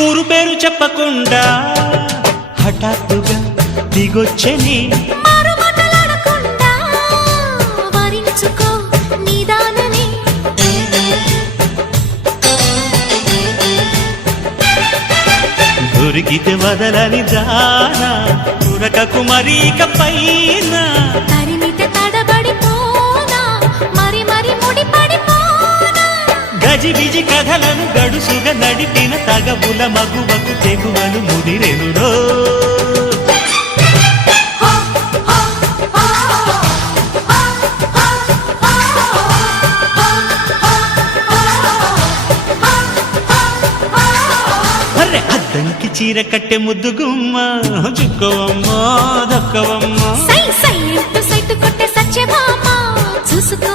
ఊరు పేరు చెప్పకుండా హఠాత్తుగా దిగొచ్చని దొరికితే వదలని జానా ఉరకకు మరీక పైన తరిమితే తడబడిపోనా మరి మరి ముడిపడిపోనా గజిబిజి కథలను గడుసుగా నడిపిన తగబుల మగువకు తెగువలు ముదిరెనురో అద్దంకి చీర కట్టె ముద్దుగుమ్మ చుక్కవమ్మ దక్కవమ్మ సై సై సైటు కొట్టే సత్యభామ చూసుకో